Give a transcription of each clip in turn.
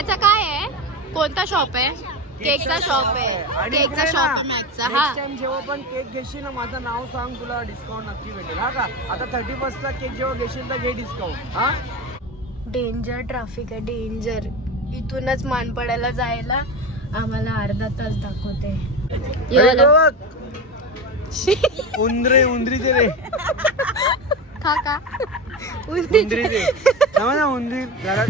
याचा काय आहे? कोणता शॉप आहे? केकचा शॉप आहे. केकचा शॉप आहे मॅकचा. हा जेव्हा पण केक घेशील ना माझं नाव सांग, तुला डिस्काउंट नक्की भेटेल. हा का? आता 31 ला केक जेव्हा घेशील तर घे डिस्काउंट. हा डेंजर ट्रॅफिक आहे, डेंजर. इथूनच मानपड्याला जायला आम्हाला अर्धा तास दाखवते. उंदरी ते रे का उंदरी ते समज ना, उंदीर घरात.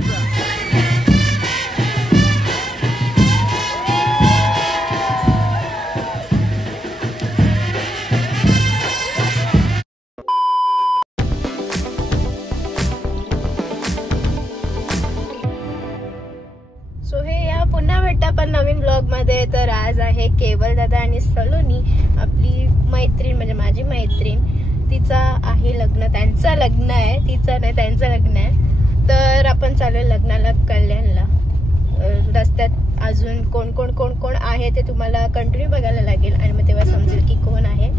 पुन्हा भेटता आपण नवीन ब्लॉग मध्ये. तर आज आहे केवल दादा आणि सलोनी, आपली मैत्रीण, म्हणजे माझी मैत्रीण. तिचा आहे लग्न, त्यांचं लग्न आहे, तिचं नाही त्यांचं लग्न आहे. तर आपण चालू लग्नाला कल्याणला. रस्त्यात अजून कोण कोण कोण कोण आहे ते तुम्हाला कंटिन्यू बघायला लागेल आणि मग तेव्हा समजेल की कोण आहे.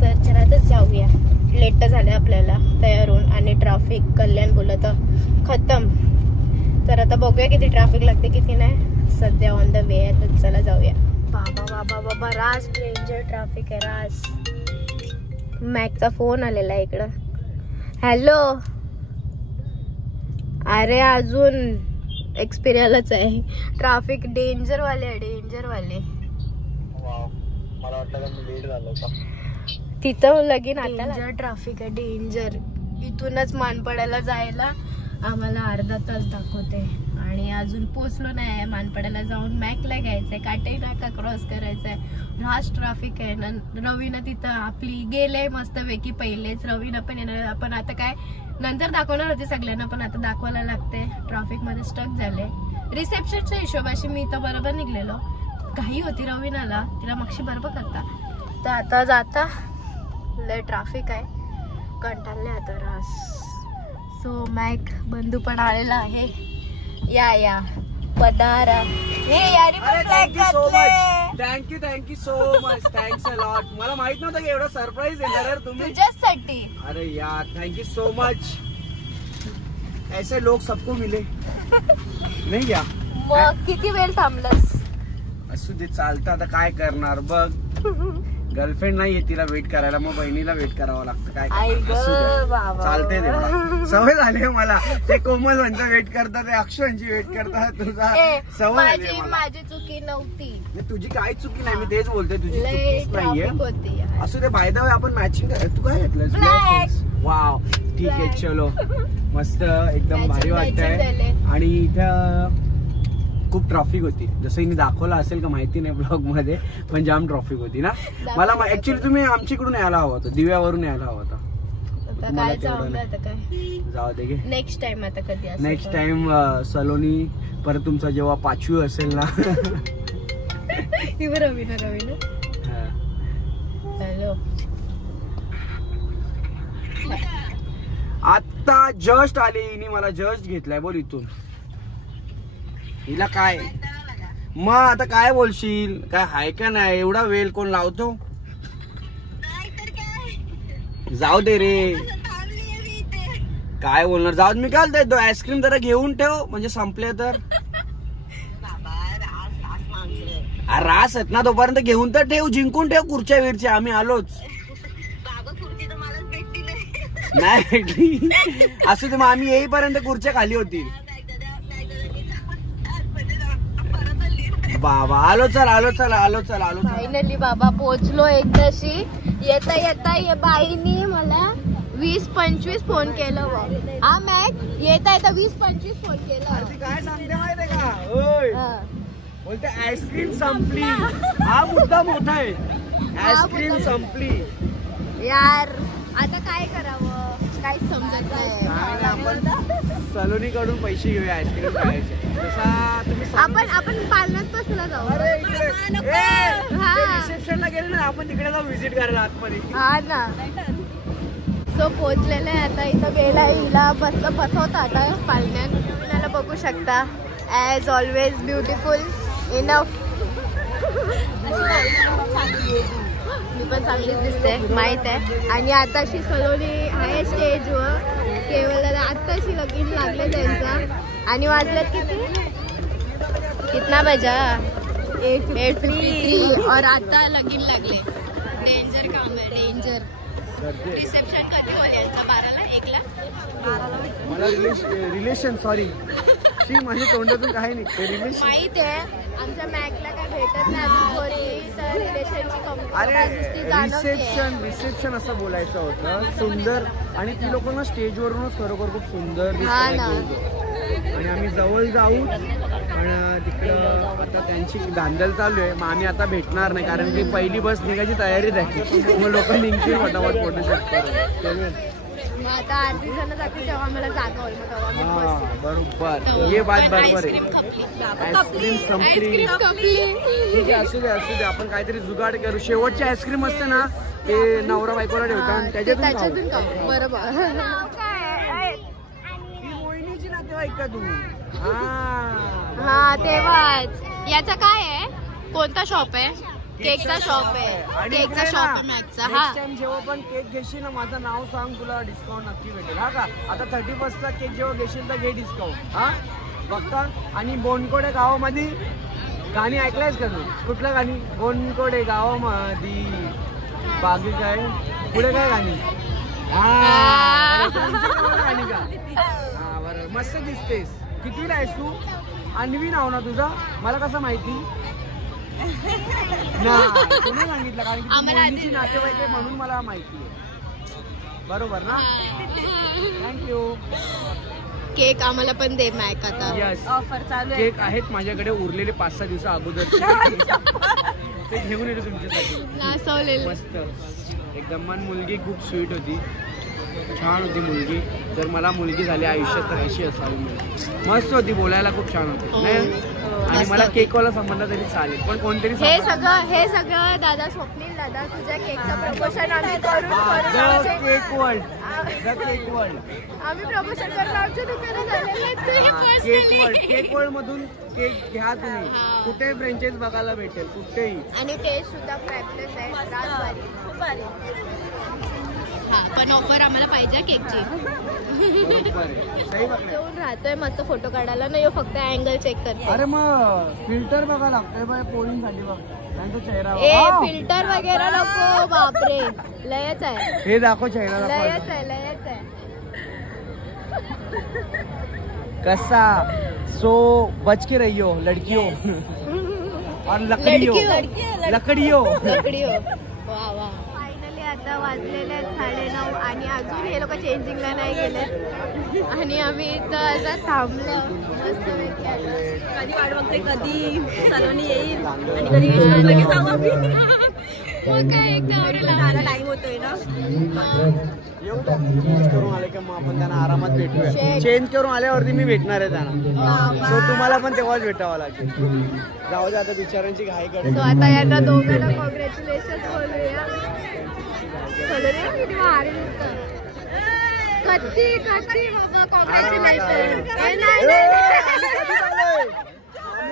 तर चला तर जाऊया. लेट तर झालं आपल्याला तयार होऊन आणि ट्रॅफिक कल्याण बोलत खतम. तर आता बघूया किती ट्रॅफिक लागते किती नाही. सध्या ऑन द वे आहे, तर चला जाऊया. बाबा बाबा बाबा राज डेंजर ट्रॅफिक आहे राज. मॅकचा फोन आलेला आहे इकडं. हॅलो. अरे अजून एक्सपिरियन्सच आहे. ट्रॅफिक डेंजर वाले आहे, डेंजर वाले. मला वाटलं लेट झालं का तिथं लगीन. डेंजर ट्रॅफिक आहे, डेंजर. इथूनच मानपड्याला जायला आम्हाला अर्धा तास दाखवते आणि अजून पोचलो नाही. मानपड्याला जाऊन मॅकला घ्यायचंय, काटे नाका क्रॉस करायचंय. राज ट्रॅफिक आहे ना. रवीनं तिथं आपली गेले मस्तपैकी पहिलेच. रवीनं पण येणार. आपण आता काय नंतर दाखवणार होते सगळ्यांना, पण आता दाखवायला लागते. ट्रॅफिक मध्ये स्टक झाले. रिसेप्शनच्या हिशोबाशी मी तर बरोबर निघलेलो. घाई होती रवीनाला, तिला मागशी बरोबर करता. तर आता जाता लय ट्रॅफिक आहे, कंटाळले आता रास. सो मॅक बंधू पण आलेला आहे. या पदारा. Thank you so much. Thanks a lot. मला माहित नव्हतं की एवढा सरप्राईज येणार तुम्ही तुझ्यासाठी. अरे यार थँक्यू सो मच. ऐसे लोग सबको मिले नाही या. मग किती वेळ थांबलंस? असू दे, चालतं. आता काय करणार बघ. गर्लफ्रेंड नाहीये, तिला वेट करायला, मग बहिणीला वेट करावं लागतं. काय चालते ते. सवय झाली मला. ते कोमल यांचं वेट करतात, ते अक्षरांची वेट करतात. तुझा सवय झाली. माझी चुकी नव्हती. तुझी काय चुकी नाही, मी तेच बोलते, तुझी चुकीच नाहीये. असू दे. बाय द वे आपण मॅचिंग. तू काय घेतलं? वाव, ठीक आहे. चलो मस्त, एकदम भारी वाटतंय. आणि इथं खूप ट्रॅफिक होती, जसं हिने दाखवलं असेल का माहिती नाही ब्लॉग मध्ये, पण जाम ट्रॅफिक होती ना. मला ऍक्च्युली तुम्ही आमच्याकडून यायला हवं होतं, दिव्यावरून यायला हवं होतं. जाऊ दे गे, नेक्स्ट टाइम. आता कधी नेक्स्ट टाइम सलोनी परत तुमचा जेव्हा 5वी असेल ना. रवीना हॅलो. आता जस्ट आली हिने, मला जस्ट घेतलाय. बोल इथून हिला काय मग आता काय बोलशील? काय हाय का नाही? एवढा वेळ कोण लावतो? जाऊ दे रे, काय बोलणार. जाऊ दे, मी काय देतो आईस्क्रीम जरा घेऊन ठेव, म्हणजे संपले तर. रास आहेत ना तोपर्यंत, घेऊन तर ठेव, जिंकून ठेव खुर्च्या विरच्या. आम्ही आलोच. नाही भेटली असं तर मग आम्ही येईपर्यंत खुर्च्या खाली होतील. बाबा आलो. फायनली बाबा पोहोचलो एकदाशी. येता बाईनी मला 20-25 फोन केलं. हा मॅक येता 20-25 फोन केलं. काय सांगते माहितीये का? बोलते आईस्क्रीम संपली. हा मुद्दा मोठा आहे, आईस्क्रीम संपली. यार आता काय करावं, काय समजत नाही. आपण सलोनी कडून पैसे घेऊया आईस्क्रीम खायचे. आपण पालनात बसला जाऊ. रिसेप्शनला गेलो ना आपण, तिकडे जाऊ व्हिजिट करायला आतमध्ये. हा ना. सो पोहोचलेलं आहे आता. इथं गेला हिला बसवता आता पालण्यात. तुम्हाला बघू शकता. As always beautiful enough. मी पण चांगलीच दिसते माहित आहे. आणि आताशी सलोनी आहे स्टेजवर. केवळ आताशी लगीन लागले त्यांचा. आणि वाजल्यात किती? कितना बजा 8:53 और आता लगीन लागले. डेंजर काम आहे डेंजर. रिसेप्शन कधी होईल यांचा 12ला 1ला मला रिलेशन सॉरी माझ्या तोंडातून काही नाही रिलेशन माहित आहे आमच्या मॅकला काय भेटत नाही अजून तर रिलेशनची अरे रिसेप्शन असं बोलायचं होतं सुंदर आणि ती लोक ना स्टेजवरूनच खरोखर खूप सुंदर दिसतात आणि आम्ही जवळ जाऊ आणि तिकडं आता त्यांची धांदल चालू आहे. मग आम्ही आता भेटणार नाही कारण की पहिली बस निघायची तयारीच आहे. मग लोक निघतील फटाफट फोटोशूट करून. आता अर्धी जण जातील तेव्हा मला जागा होईल बरोबर ये बात बरोबर आहे. आईस्क्रीम संपली ठीक आहे असू दे आपण काहीतरी जुगाड करू. शेवटची आईस्क्रीम असते ना ते नवरा बायकोला ठेवतात त्याच्यातून खाऊ. बरोबर मोहिनीची नातेवाईक का तू हा तेव्हाच. याचा काय आहे कोणता शॉप आहे केकचा शॉप आहे केकचा शॉप आहे मॅकचा. हा जेव्हा पण केक घेशील ना माझं नाव सांग तुला डिस्काउंट नक्की भेटेल. हा का आता 31ला केक जेव्हा घेशील तर घे डिस्काउंट. हा बघता. आणि बोनकोडे गावामध्ये गाणी ऐकलंयस का तू कुठलं गाणी बोनकोडे गावामध्ये बाकी काय पुढे काय गाणी गाणी का हा बरोबर मस्त दिसतेस. कितीला आहेस तू अन्वी नाव ना तुझं मला कसं माहिती ना तुम्ही सांगितलं कारण की मोहिनीची नातेवाईक आहे म्हणून मला माहिती आहे. बरोबर ना थँक्यू. केक आम्हाला पण दे मॅक आता. यस ऑफर चालू आहे. केक आहेत माझ्याकडे उरलेले 5-6 दिवसा अगोदर ते घेऊन येतो तुमच्यासाठी. मस्त एकदम मन. मुलगी खूप स्वीट होती छान होती मुलगी. जर मला मुलगी झाली आयुष्यात तर अशी असावी. मस्त होती बोलायला खूप छान होती आणि मला केकवाला संबंध तरी चालेल पण कोणतरी हे सगळं दादा स्वप्नील दादा तुझ्या केकचं प्रमोशन आम्ही करून आम्ही प्रमोशन करून आमच्या दुकानात केक वर्ल्ड मधून केक घ्या तुम्ही. कुठेही फ्रँचाइज बघायला भेटेल कुठेही. आणि टेस्ट सुद्धा फ्रॅबलेस आहे. हा पण ऑफर आम्हाला पाहिजे केकची. राहतोय मस्त फोटो काढायला नाही फक्त अँगल चेक करते. अरे मग फिल्टर बघा लागतोय बाय पोळींसाठी बघ त्यांचा चेहरा. फिल्टर वगैरे नको बापरे लयच आहे. हे दाखव चेहरा लयच आहे कसा सो बच के रहियो लड़कियों और लकड़ियों. वा वा. आता वाजलेले आहेत 9:30 आणि अजून हे लोक चेंजिंगला नाही गेले आणि आम्ही इथं असं थांबलो मस्त कधी वाट बघते कधी सलोनी येईल आणि कधी लगेच जाऊ आम्ही. काय एकदम टाइम होतोय ना. चेंज करून आले की मग आपण त्यांना आरामात भेटूया. चेंज करून आल्यावरती मी भेटणार आहे त्यांना. सो तुम्हाला पण तेव्हाच भेटावं लागेल. जाऊ दे आता बिचारांची घाई करतो. सो आता यांना दोघांना कॉंग्रॅच्युलेशन बोलूया. किती भारी दिसतं. कधी बाबा कॉंग्रॅच्युलेशन.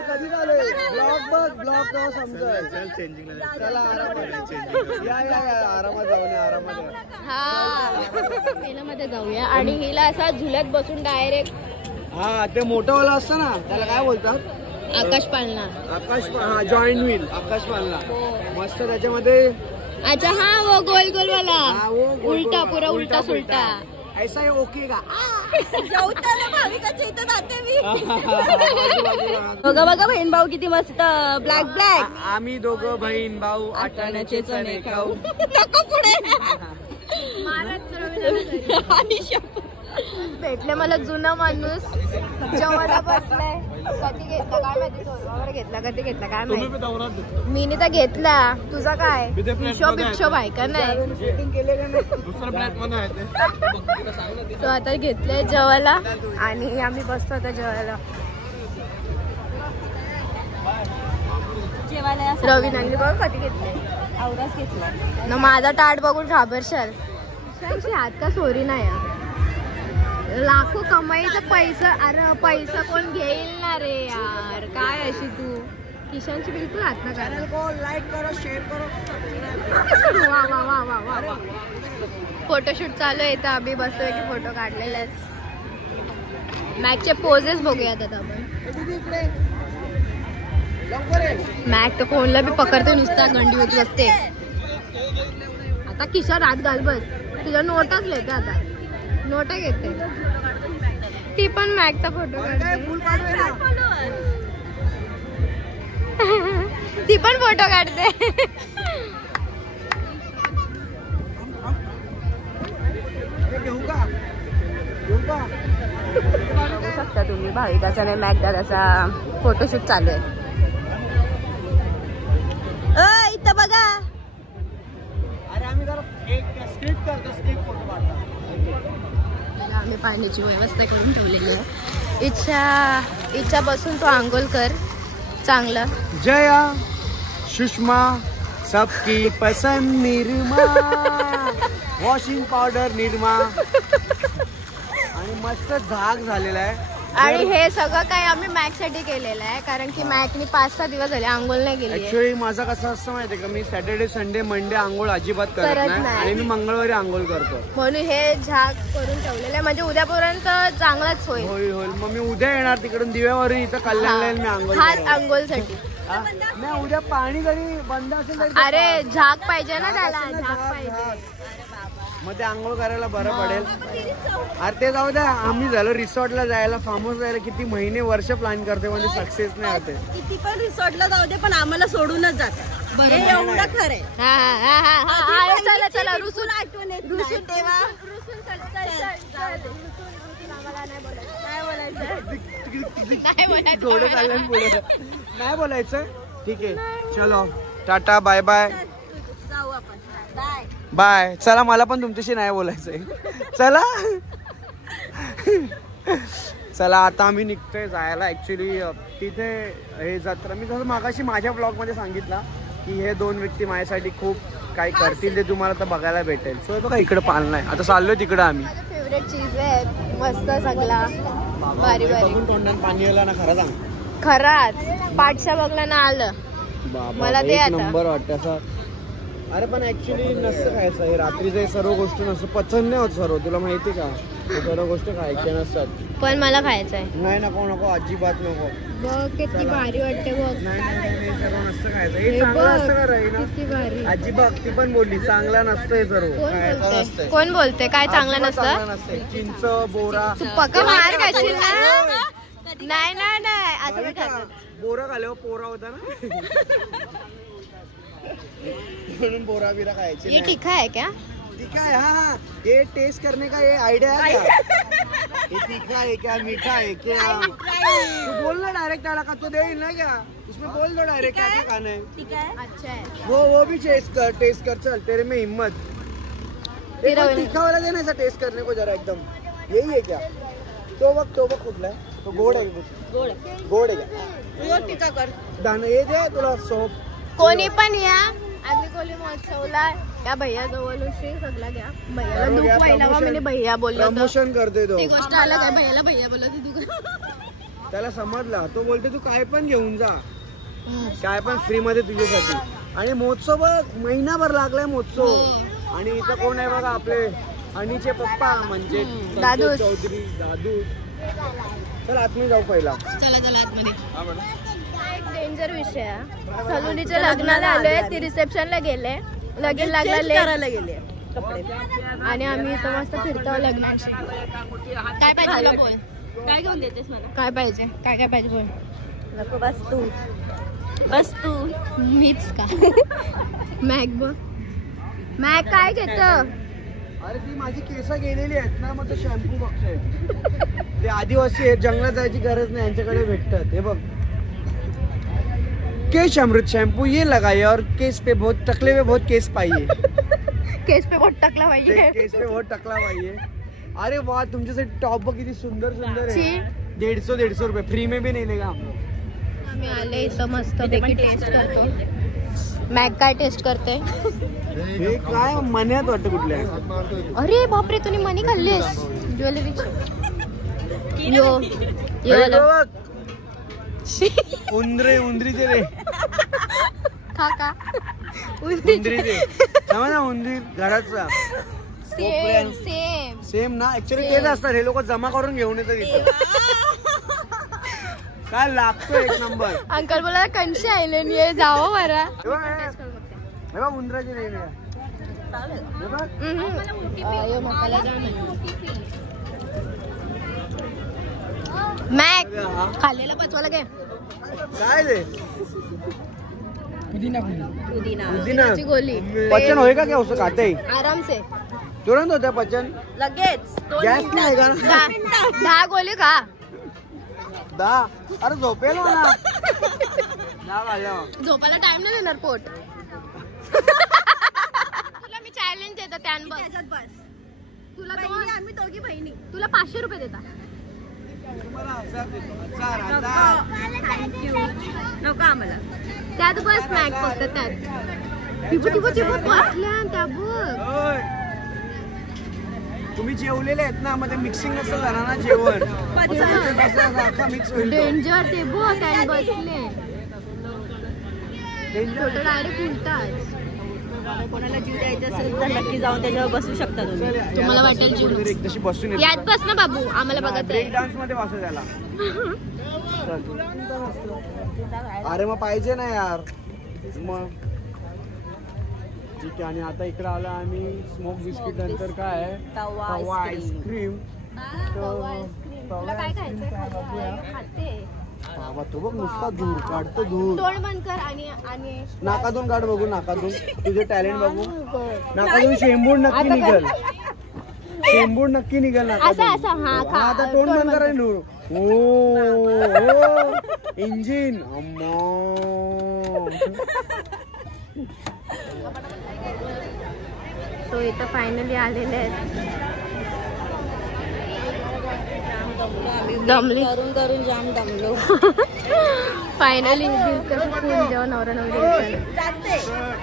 कधी झाले ब्लॉग तेव्हा समजेल. चला आरामात जाऊया हा मध्ये जाऊया आणि हिला असा झुल्यात बसून डायरेक्ट. हा ते मोठंवाला असतं ना त्याला काय बोलतात आकाश पाळणा. हा जॉईंट व्हील आकाश पाळणा मस्त त्याच्यामध्ये. अच्छा हा वो गोल गोल वाला उलटा पूरा उलटा सुलटा ऐसा है ओके का. भाविकाच्या इथं जाते मी. बघा बघा बहीण भाऊ किती मस्त ब्लॅक ब्लॅक. आम्ही दोघं बहीण भाऊ आटाण्याचे चणे खाऊ. नको पुढे भेटले मला जुना माणूस जेवायला बसलाय. कधी घेतला काय माहिती घेतला कधी घेतला काय माहिती. मी तर घेतला तुझा काय हिशोब आहे का नाही. तो आता घेतलंय जेवायला आणि आम्ही बसतो आता जेवायला. रवी नांगली बघ कधी घेतले आवराच घेतला ना. माझा टाट बघून घाबरशाल. हात का सोरी नाही. लाखो कमाईचा पैसा. अरे पैसा कोण घेईल ना रे यार. काय अशी तू किशनची बिलकुल हात ना करा. लाईक करो शेअर करो. वा वा वा वा वा वा. फोटोशूट चालू आहे तर आम्ही बसतोय की फोटो काढलेले. मॅकचे पोजेस बघूयात आता आपण. मॅक तर कोणला बी पकडते नुसता गंडी होत बसते. आता खिशात हात घाल बस. तुझ्या नोटाच घेते आता. नोटा घेते ती पण. मॅकचा फोटो काढते ती पण फोटो काढते. बघू शकता तुम्ही भाविकाचा आणि मॅक दादाचा फोटोशूट चालू आहे. इथं बघा. अरे आम्ही जरा एक स्क्रिप्ट करतो, स्क्रिप्ट फोटो काढतो. आम्ही पाण्याची व्यवस्था करून ठेवलेली आहे. इच्छा बसून तो आंघोळ कर चांगलं. जया सुषमा सबकी पसंद निर्मा वॉशिंग पावडर निर्मा आणि मस्त झाग झालेला आहे. आणि हे सगळं काही आम्ही मॅक साठी केलेलं आहे कारण की मॅकनी 5-6 दिवस झाले आंघोळ नाही केली. ऍक्च्युअली माझं कसं असतं माहितीये का, मी सॅटर्डे संडे मंडे आंघोळ अजिबात करत नाही आणि मी मंगळवारी आंघोळ करतो. म्हणून हे झाग करून ठेवलेलं आहे म्हणजे उद्यापर्यंत चांगलाच होईल. होईल. मग मी उद्या येणार तिकडून दिव्यावरून इथं कल्याणला येईल मी आंघोळ. हाच आंघोळसाठी नाही उद्या पाणी जरी बंद असेल तरी अरे झाग पाहिजे ना त्याला. झाग पाहिजे मग ते आंघोळ करायला बरं पडेल. अरे ते जाऊ द्या, आम्ही झालं रिसॉर्टला जायला, फार्म हाऊस जायला किती महिने वर्ष प्लॅन करते म्हणजे सक्सेस नाही होते. किती पण रिसॉर्टला जाऊ दे पण आम्हाला सोडूनच जातात. एवढं खरंय. चला चला रुसून आठवण येत नाही तेव्हा. थोडं चाललं पुढे नाही बोलायचं. ठीक आहे चलो टाटा बाय बाय. जाऊ आपण. Bye bye. चला मला पण तुमच्याशी नाही बोलायचंय. चला चला आता आम्ही निघतोय जायला. ऍक्च्युली तिथे हे जत्रा मी जसं मागाशी माझ्या ब्लॉग मध्ये सांगितलं की हे 2 व्यक्ती माझ्यासाठी खूप काही करतील ते तुम्हाला तर बघायला भेटेल. सो बघा इकडे पालन आहे. आता चाललोय तिकडे आम्ही. फेवरेट चीज आहे मस्त सगळा भारी भारी. बघून तोंडात पाणी आलं ना खरं सांग. खराच पाठशा बघला ना आलं मला ते आता नंबर वाटतं असं. अरे पण ऍक्च्युली नसतं खायचं हे रात्रीचं. सर्व गोष्टी नसतं पचन नाही होत सर्व. तुला माहिती का सर्व गोष्टी खायच्या नसतात. पण मला खायचं आहे. नाही नको अजिबात नको. बघ किती भारी वाटते बघ. नाही सर्व नसतं खायचं. हे चांगलं असतं का राही ना. किती भारी. आजी बघ ती पण बोलली चांगला नसतं हे सर्व खायचं नसतंय. कोण बोलते काय चांगलं नसतं. चिंच बोरा तू पक्का मार खाशील ना. नाही असं मी खात. बोरा खाल्यावर पोरा होता ना म्हणून बोरा बिरा खायचे. ये तीखा है क्या. तीखा है. हाँ ये टेस्ट करने का ये आइडिया है क्या. ये तीखा है क्या मीठा है क्या. तू बोल ना डायरेक्ट डाला का तो दे ना क्या. उसमें बोल दो डायरेक्ट क्या खाना है. अच्छा है वो भी टेस्ट कर चल तेरे में हिम्मत. तीखा वाला देना ऐसा टेस्ट करने को जरा एकदम. यही है क्या. तो बघ कुठला आहे तो. गोड आहे गोड आहे का. टीका कर. दाना ये दे तुला सोप. कोणी पण या अग्रिकोली महोत्सवला या भैया जवळ सगळा घ्या. भैयाला दुःख पहिला मी भैया बोललो प्रमोशन करते तो. ती गोष्ट अलग आहे. भैयाला भैया बोललो तू त्याला समजला. तो बोलते तू काय पण घेऊन जा काय पण फ्री मध्ये तुझ्यासाठी. आणि महोत्सव महिनाभर लागलाय महोत्सव. आणि इथं कोण आहे बघा आपले अनिचे पप्पा म्हणजे दादू चौधरी. दादू चल आतमध्ये जाऊ पहिला. चला आतमध्ये. एक डेंजर विषय आहे. सलुनीच्या लग्नाला आलोय. ती रिसेप्शनला गेले. लगीन लागला करायला गेले कपडे. आणि आम्ही इथं मस्त फिरतो लग्नाची. काय पाहिजे बोल. काय घेऊन देतेस मला. काय पाहिजे काय पाहिजे बोल. नको बस तू मीच का. मॅक बघ मॅक काय घेत. अरे ती माझी केस गेलेली आहेत ना मग तो शॅम्पू बघतोय. ते आदिवासी आहेत जंगलात जायची गरज नाही यांच्याकडे भेटतात. हे बघ केश अमृत शैम्पू ये लगाए और केस पे बहुत टकले पे बहुत केस पाइए. केस पे बहुत टकला पाहिजे. केस पे बहुत टकला पाहिजे. अरे वाह तुमच्यासाठी टॉप बघ किती सुंदर आहे. 150 रुपये फ्री में भी नहीं लेगा हम लोग. आम्ही आले इथं मस्त पैकी टेस्ट करतो. मॅक काय टेस्ट करते. हे काय मन्यात वाटतं कुठल्या. अरे बापरे तुम्ही मनी खाल्लीस ज्वेलरीची. उंदरी ते रे का उंदरी ते समज ना. उंदीर घराचा सेम ना. ऍक्च्युअली तेच असतात. हे लोक जमा करून घेऊन येतात इथे. काय लागतो एक नंबर. अंकल बोला कंशी आयलंड ये जावं बरा. उंदराची नाही मॅक खाल्लेलं पचवायला काय काय रे पुदिना गोली पचन होय का क्या उसको खाते ही आराम से तुरंत होता पचन लगेच गॅस नाही का 10 गोली खा 10. अरे झोपेल मला 10 वाजल्या. झोपायला टाइम नाही देणार पोट. तुला मी चॅलेंज देतो त्यान बस. तुला आम्ही दोघी बहिणी तुला 500 रुपये देता. नको आम्हाला त्यात बस मॅक फक्त त्यात टिपू बसल्या त्या बघ. तुम्ही जेवलेले आहेत ना मध्ये मिक्सिंग नसेल झालं ना जेवण मिक्स होईल. डेंजर ते बघ त्यात बसले डायरेक्ट उलटाच. कोणाला जीव द्यायचा असेल तर नक्की जाऊन त्याच्यावर बसू शकता तुम्ही. तुम्हाला वाटेल जीव तशी बसून यात बस ना बाबू आम्हाला बघत ब्रेक डान्स मध्ये वाचू त्याला. अरे मग पाहिजे ना यार मग ठीक आहे. आणि आता इकडे आलो आम्ही स्मोक बिस्किट नंतर काय आहे तवा आईस्क्रीम. तुला काय खायचं बाबा तो बघ नुसता धूर काढतो धूर. तोंड बंद कर आणि नाकातून काढ बघू नाकातून तुझे टॅलेंट बघू. नाकातून शेंबूड नक्की निघल. शेंबूड नक्की निघल नाकातून. हा आता तोंड बंद करा धूर. ओ इंजिन सो इथं फायनली आलेले आहेत. दमली करून जाम दमलो. फायनली जेव्हा नवरा नवरी जाते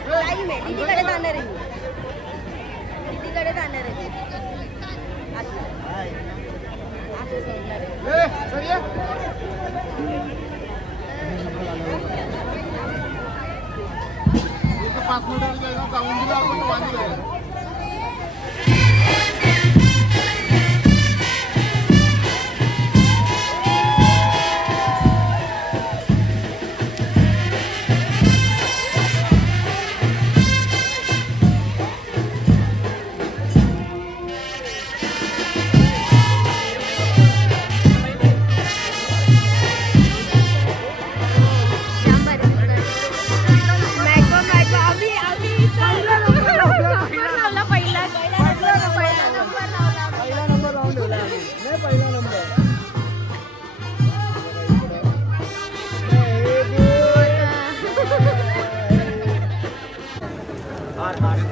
टाइम आहे. दीदीकडे जाणार आहे.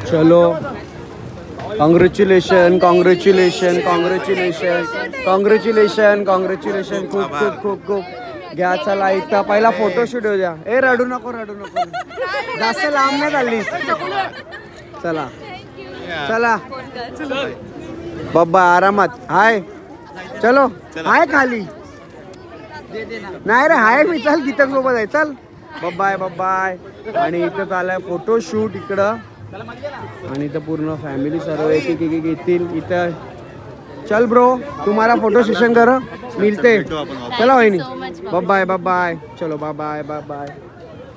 चलो congratulation congratulation congratulation congratulation congratulation खूप खूप खूप खूप घ्या. चला इथं पहिला फोटोशूट होऊ द्या. ए रडू नको जास्त लांब नाही चालली. चला चला बाबा आरामात. हाय चलो हाय खाली नाही रे हाय मी. चल गीतक सोबत आहे चल. Bye bye. आणि इथं चाललाय फोटोशूट इकडं. आणि इथं पूर्ण फॅमिली सर्व एक येतील इथं. चल ब्रो तुम्हारा फोटो सेशन करो मिलते. चला वहिनी बाय बाय. चलो बाय बाय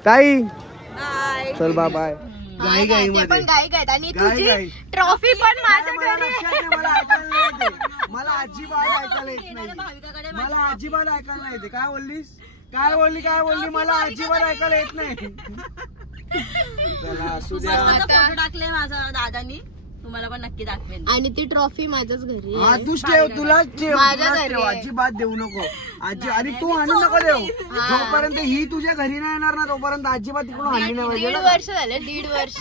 ताई चल बाय. गाई गाई पण गाई गायत आणि तुझी ट्रॉफी पण माझ्याकडे. मला अजिबात ऐकायला येत नाही. मला अजिबात ऐकायला नाही येते. काय बोलली मला अजिबात ऐकायला येत नाही. फोटो टाकले माझा दादानी. तुम्हाला पण नक्की दाखवेन. आणि ती ट्रॉफी माझ्याच घरी. तूच ठेव तुलाच ठेव. माझ्या घरी अजिबात देऊ नको आजी. आणि तू आणू नको देऊ. जोपर्यंत ही तुझ्या घरी नाही येणार ना तोपर्यंत अजिबात तिकडून आणली नाही पाहिजे. 1.5 वर्ष झाले 1.5 वर्ष.